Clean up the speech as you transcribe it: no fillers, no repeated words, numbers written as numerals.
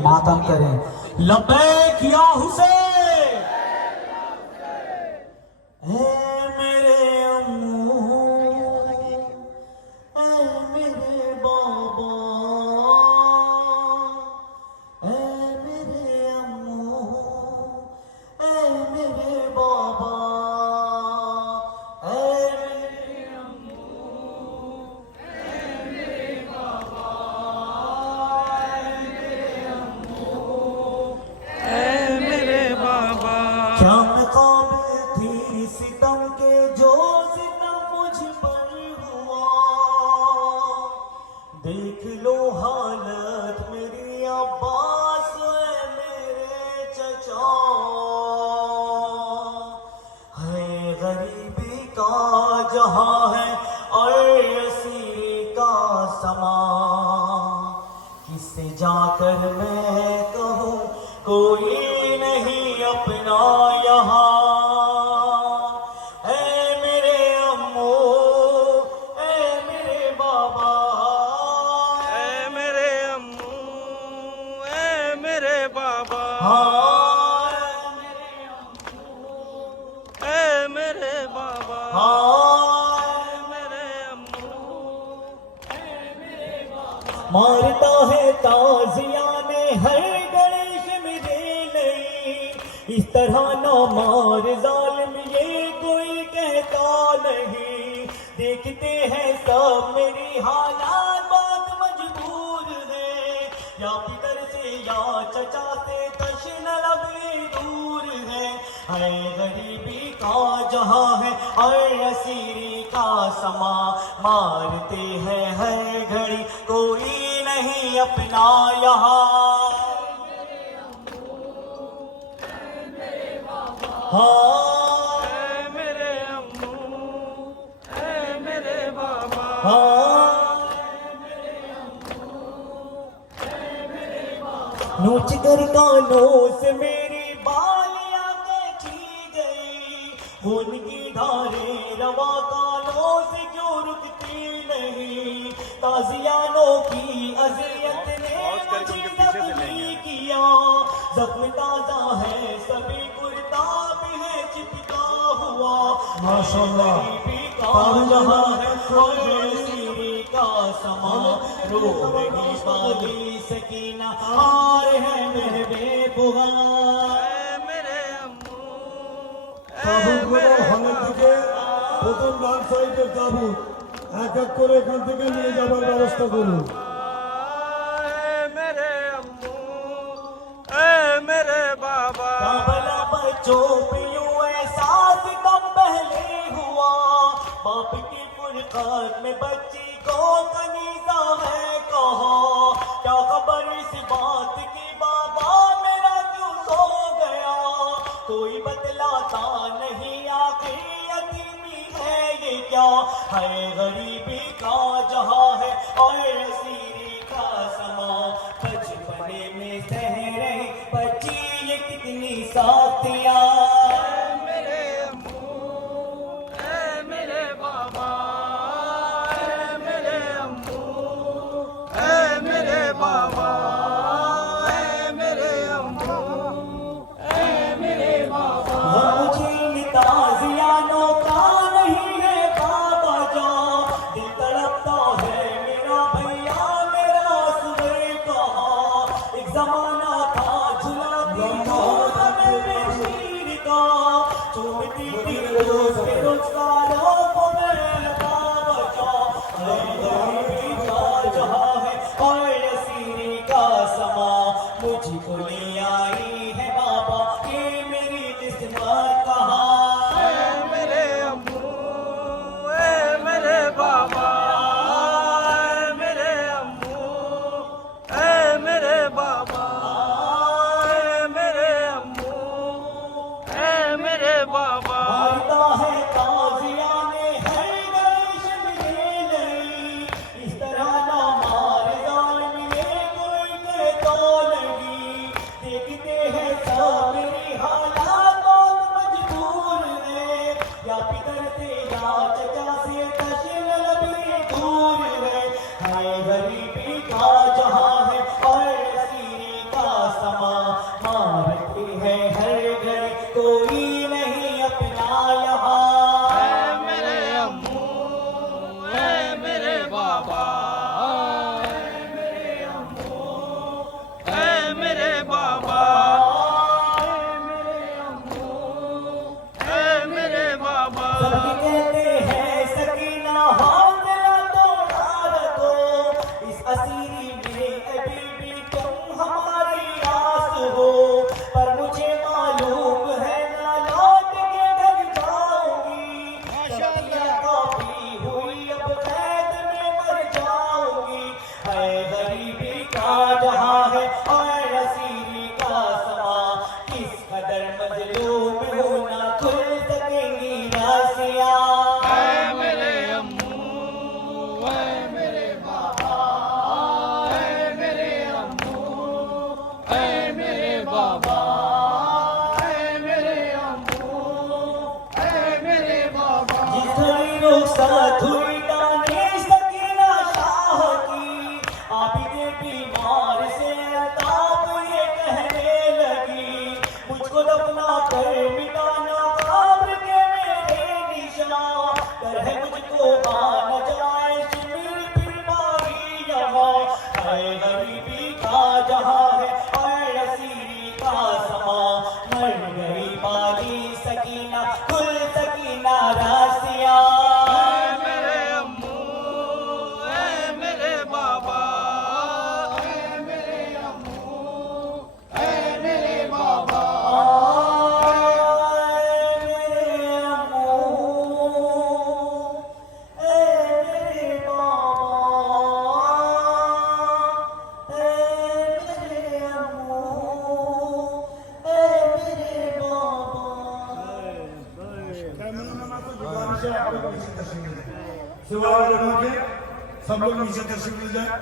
मातम करें। लब्बैक या हुसैन, ऐ मेरे अम्मू, ऐ मेरे बाबा, ऐ मेरे अम्मू, ऐ मेरे बाबा, ऐ मेरे अम्मू, ऐ मेरे बाबा, ऐ मेरे अम्मू, ऐ मेरे बाबा। क्या मैं काबिल थी सितम के जो सितम मुझ पर हुआ। देख लो हालत मेरी अब्बास, ऐ मेरे चचा, है गरीबी का जहां है और असीरी का समा। किससे जाकर मैं कहूँ कोई नहीं अपना यहाँ। ऐ मेरे अम्मू, ऐ मेरे बाबा, ऐ मेरे अम्मू, ऐ मेरे बाबा। हाँ ऐ मेरे अम्मू, ऐ मेरे बाबा। हाँ ऐ मेरे अम्मू, ऐ मेरे बाबा। मारता है ताजिया ने हर गणेश मेरे लई। इस तरह ना मार जालिम ये कोई कहता नहीं। देखते हैं सब मेरी हालात बात मजबूर है। या पितर से या चचा से तश्न लबे दूर है। है गरीबी का जहां है और असीरी का समा। मारते हैं हर घड़ी कोई नहीं अपना यहाँ। हाँ ऐ मेरे अम्मू, ऐ मेरे बाबा। हाँ नोच कर कानों से मेरी बालियां कैची गई। खून की धारें रवा कानों से क्यों रुकती नहीं। ताजियानों की अजियत ने मुझे जख्मी किया। जख्म ताजा है सभी कुर्ता भी है चिपका हुआ। माशाअल्लाह। गरीबी का जहां है और असीरी का समा। रो रही वाली सकीना हार है मेरे बेबुआ। ऐ मेरे अम्मू, ऐ তাঁবুতগুলো হলের দিকে প্রথম ডান সাইডের তাঁবুত এক এক করে এখান থেকে নিয়ে যাবার ব্যবস্থা করুন। ऐ मेरे अम्मू, ऐ मेरे बाबा। भला बच्चों पे यूं एहसास कब पहले हुआ। बाप की फुरकत में बच्ची को कनीजा है कहा। क्या खबर इस बात की बाबा मेरा क्यों सो गया। कोई बतलाता नहीं आखिर यतीमी है ये क्या। है गरीबी का जहां है और असीरी का समा। बचपने में सह रहे बच्ची ये कितनी साथियां। मेरे अम्मू, ऐ मेरे बाबा। ऐ मेरे अम्मू, ऐ मेरे बाबा। ऐ मेरे अम्मू, ऐ मेरे बाबा। मुझे ताजियानों का नहीं है बाबा जा। दिल तड़पता है मेरा भैया मेरा सुबह कहा। एक जमाना था झुलाती में शीर का। चूमती थी रोज के रोज सालों को मैं बाबा जा। गरीबी का जहां है और असीरी का समा। मुझको ले आई है बाबा ये मेरी किस्मत कहा। ऐ मेरे अम्मू, ऐ मेरे बाबा। ऐ मेरे अम्मू, ऐ मेरे बाबा। ऐ मेरे अम्मू, ऐ मेरे बाबा। मारता है ताजिया ने हर गणेश मेरे लई। इस तरह ना मार जान मिले कोई कहता नहीं। देखते हैं धुईदा ने सकीना शाह की आबिदे बीमार से अल्ताफ ये कहने लगी, मुझको दफना कर मिटाना कब्र के मेरे निशान, कर है मुझको न जाए शिविर फिर माही यहाँ, है गरीबी का जहाँ है और असीरी का समा, मर गई बागी सकीना कुल सकीना रासिया। ऐ मेरे अम्मू, ऐ मेरे बाबा, ऐ मेरे अम्मू, ऐ मेरे बाबा, सिवाय रहने के सब लोग नीचे तशरीफ ले जाए।